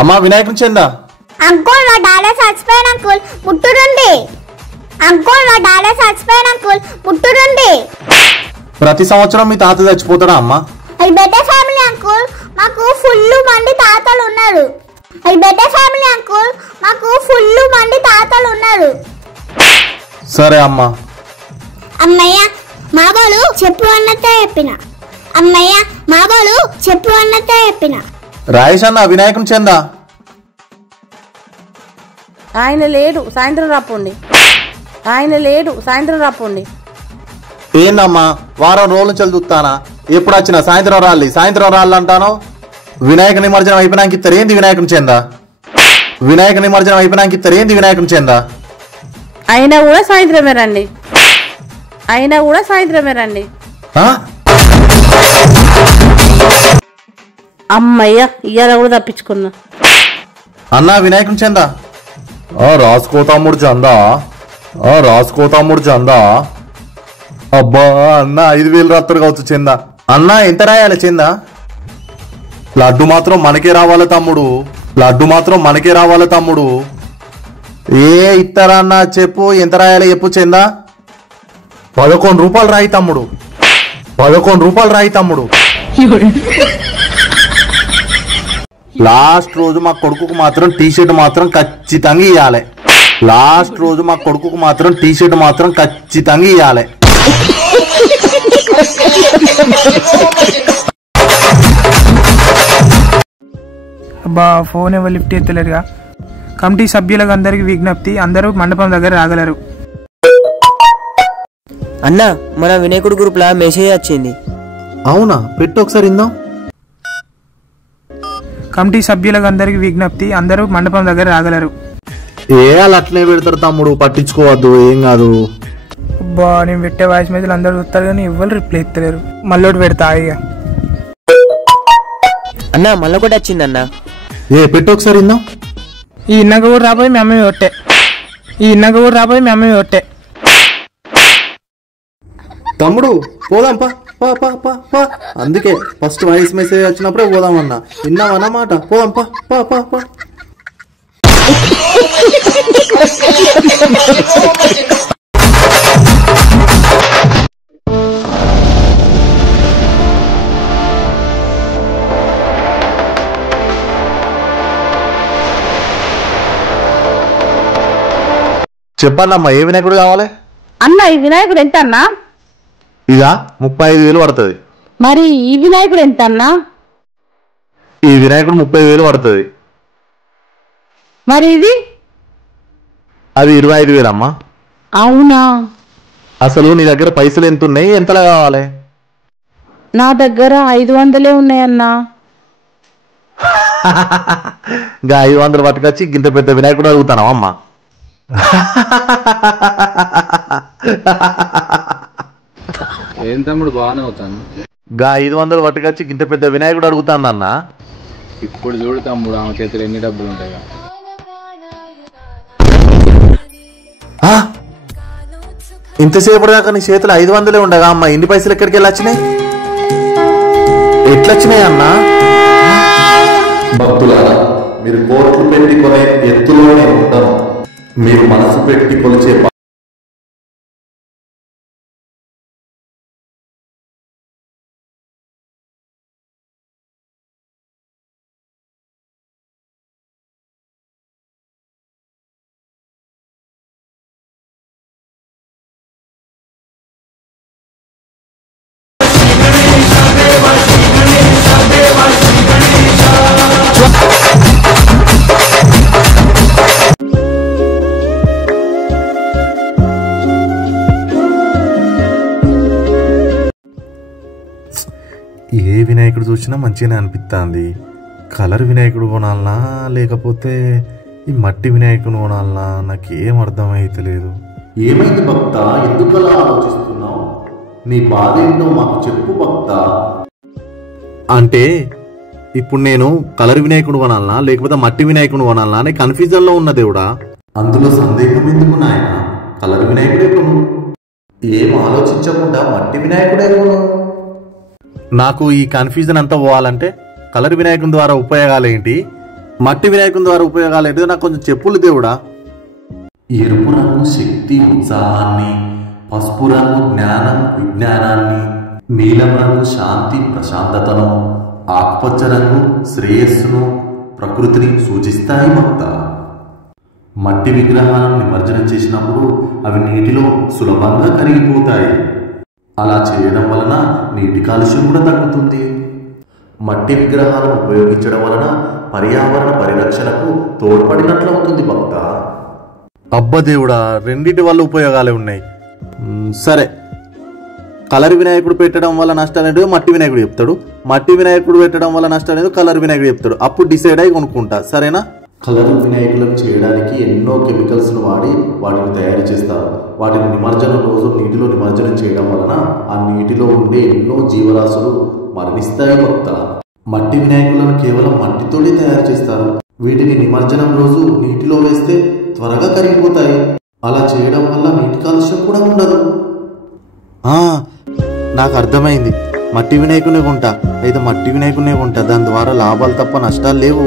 అమ్మా వినాయకుని చెందా అంకుల్ మా డాడీ చచ్చిపోయాడు అంకుల్ ముట్టురండి. అంకుల్ మా డాడీ చచ్చిపోయాడు అంకుల్ ముట్టురండి. ప్రతి సంవత్సరం మీ తాత చచ్చిపోతాడా అమ్మా? అది బెటర్ ఫ్యామిలీ అంకుల్, మాకు ఫుల్ మంది తాతలు ఉన్నారు. అది బెటర్ ఫ్యామిలీ అంకుల్, మాకు ఫుల్ మంది తాతలు ఉన్నారు. సరే అమ్మా. అమ్మయ్య మా బాలు చెప్పు అన్నట్టే చెప్పిన. అమ్మయ్య మా బాలు చెప్పు అన్నట్టే చెప్పిన. రాయేష్ అన్న వినాయకుని చెందా? ఆయన లేడు, సాయంత్రం రాపోండి. ఆయన లేడు, సాయంత్రం రాపోండి. ఏందమ్మా వారం రోజుల నుంచి చూస్తానా, ఎప్పుడు వచ్చినా సాయంత్రం రాళ్ళు అంటాను. వినాయక నిమజ్జనం అయిపోయినాక ఇస్తారు ఏంది వినాయకుని చెందా? వినాయక నిమజ్జనం అయిపోయినాక ఇస్తారు ఏంది వినాయకుని చెందా? అయినా కూడా సాయంత్రమే రండి. అయినా కూడా సాయంత్రమే రండి. అమ్మయ్య ఇయ్యాల కూడా తప్పించుకున్నా. అన్నా వినాయకుని చెందా? రాసుకో తమ్ముడు చందా, రాసుకో తమ్ముడు చందా. అబ్బా అన్న 5,000 రాత్రులు కావచ్చు చందా. అన్న ఎంత రాయాలి చందా? లడ్డు మాత్రం మనకే రావాలి తమ్ముడు, లడ్డు మాత్రం మనకే రావాలి తమ్ముడు. ఏ ఇస్తారా అన్న చెప్పు, ఎంత రాయాలి చెప్పు చందా? 11 రూపాయలు రాయి తమ్ముడు, 11 రూపాయలు రాయి తమ్ముడు. లాస్ట్ రోజు మా కొడుకుకు మాత్రం టీషర్ట్ మాత్రం ఖచ్చితంగా ఇవ్వాలి. లాస్ట్ రోజు మా కొడుకుకు మాత్రం టీషర్ట్ మాత్రం ఖచ్చితంగా ఇవ్వాలి. అబ్బా ఫోన్ ఎవరు లిఫ్ట్ ఎత్తలేరుగా. కమిటీ సభ్యులకు అందరికి విజ్ఞప్తి, అందరూ మండపం దగ్గర రాగలరు. అన్న మన వినాయకుడు గ్రూప్ లా మెసేజ్ వచ్చింది. అవునా పెట్టు ఒకసారి ఇందాం. కమిటీ సభ్యులకు అందరికి విజ్ఞప్తి, అందరూ మండపం దగ్గర రాగలరు. అలా అట్లనే పెడతారు తమ్ముడు, పట్టించుకోవద్దు, ఏం కాదు. అబ్బా నేను పెట్టే వాయిస్ మెసేజ్ అందరూ చూస్తారు కానీ ఎవరు రిప్లై ఇస్తలేరు. మళ్ళీ పెడతా ఇక. అన్న మళ్ళీ కూడా వచ్చిందన్న. పెట్టు ఒకసారి ఇందాం. ఈ ఇన్నాక కూడా రాబోయే మీ అమ్మాయి ఒట్టే, ఈ ఇన్నాక కూడా రాబోయే మీ అమ్మాయి ఒట్టే. తమ్ముడు పోదాం పా పా పా పా పా. అందుకే ఫస్ట్ వాయిస్ మెసేజ్ వచ్చినప్పుడే పోదామన్నా, విన్నామన్నమాట. పోదాం పా పా పా పా. చెప్పన్నమ్మా ఏ వినాయకుడు కావాలి? అన్న ఈ వినాయకుడు ఎంత అన్నా? ఇదా 35,000 పడుతుంది. మరి ఈ వినాయకుడు ఎంత అన్నా? ఈ వినాయకుడు 30,000 పడుతుంది. మరి ఇది? అది 25,000 అమ్మా. అవునా? అసలు నీ దగ్గర పైసలు ఎంత ఉన్నాయి, ఎంతలా కావాలి? నా దగ్గర 500 ఉన్నాయన్నా. 500 పట్టుకొచ్చి గింత పెద్ద వినాయకుడు అడుగుతానా అమ్మా? ఏం తమ్ముడు బాగానే అవుతాను. 500 పట్టుకొచ్చి గింత పెద్ద వినాయకుడు అడుగుతాను అన్న. ఇప్పుడు చూడు తమ్ముడు ఆమె చేతులు ఎన్ని డబ్బులు ఉంటాయి. ఇంతసేపు దాకా నీ చేతులు 500 ఉండగా అమ్మా, ఇన్ని పైసలు ఎక్కడికి వెళ్ళి వచ్చినాయి? ఎట్లొచ్చినాయి అన్నా? భక్తులారా, మీరు కోట్లు పెట్టి కొనే ఎత్తులోనే ఉంటాను, మీరు మనసు పెట్టి కొలిచే ఏ వినాయకుడు చూసినా మంచిగానే అనిపిస్తుంది. కలర్ వినాయకుడు కొనాలనా లేకపోతే ఈ మట్టి వినాయకుడు కొనాలనా నాకేం అర్థమైతలేదు. ఏమైంది భక్త, ఎందుకలా ఆలోచిస్తున్నావు? నీ బాధ ఏంటో మాకు చెప్పు భక్త. అంటే ఇప్పుడు నేను కలర్ వినాయకుడు కొనాలనా లేకపోతే మట్టి వినాయకుడు కొనాలనా అని కన్ఫ్యూజన్ లో ఉన్న దేవుడా. అందులో సందేహం ఎందుకు నాయన, కలర్ వినాయకుడే కొను, ఏం ఆలోచించకుండా మట్టి వినాయకుడే కొను. నాకు ఈ కన్ఫ్యూజన్ అంతా పోవాలంటే కలర్ వినాయకుని ద్వారా ఉపయోగాలు ఏంటి, మట్టి వినాయకుని ద్వారా ఉపయోగాలు ఏంటో నాకు కొంచెం చెప్పులు దేవుడా. ఎరుపు రంగు శక్తి ఉత్సాహాన్ని, పసుపు రంగు జ్ఞానం విజ్ఞానాన్ని, నీలం రంగు శాంతి ప్రశాంతతను, ఆకుపచ్చ రంగు శ్రేయస్సును ప్రకృతిని సూచిస్తాయి భక్త. మట్టి విగ్రహాలను నిమజ్జనం చేసినప్పుడు అవి నీటిలో సులభంగా కరిగిపోతాయి. అలా చేయడం వలన నీటి కాలుష్యం కూడా తగ్గుతుంది. మట్టి విగ్రహాలను ఉపయోగించడం వలన పర్యావరణ పరిరక్షణకు తోడ్పడినట్లవుతుంది భక్త. అబ్బదేవుడా, రెండింటి వల్ల ఉపయోగాలే ఉన్నాయి. సరే, కలర్ వినాయకుడు పెట్టడం వల్ల నష్టాలు ఏంటో మట్టి వినాయకుడు చెప్తాడు, మట్టి వినాయకుడు పెట్టడం వల్ల నష్టాలు ఏంటో కలర్ వినాయకుడు చెప్తాడు. అప్పుడు డిసైడ్ అయ్యి కొనుక్కుంటా, సరేనా? కలర్ వినాయకులను చేయడానికి ఎన్నో కెమికల్స్ను వాడి వాటిని తయారు చేస్తారు. వాటిని నిమజ్జనం రోజు నీటిలో నిమజ్జనం చేయడం వలన ఆ నీటిలో ఉండే ఎన్నో జీవరాశులు మరణిస్తాయి భక్త. మట్టి వినాయకులను కేవలం మట్టితోనే తయారు చేస్తారు. వీటిని నిమజ్జనం రోజు నీటిలో వేస్తే త్వరగా కరిగిపోతాయి. అలా చేయడం వల్ల నీటి కాలుష్యం కూడా ఉండదు. నాకు అర్థమైంది. మట్టి వినాయకునే కొంటా. అయితే మట్టి వినాయకునే కొంటా. దాని ద్వారా లాభాలు తప్ప నష్టాలు లేవు.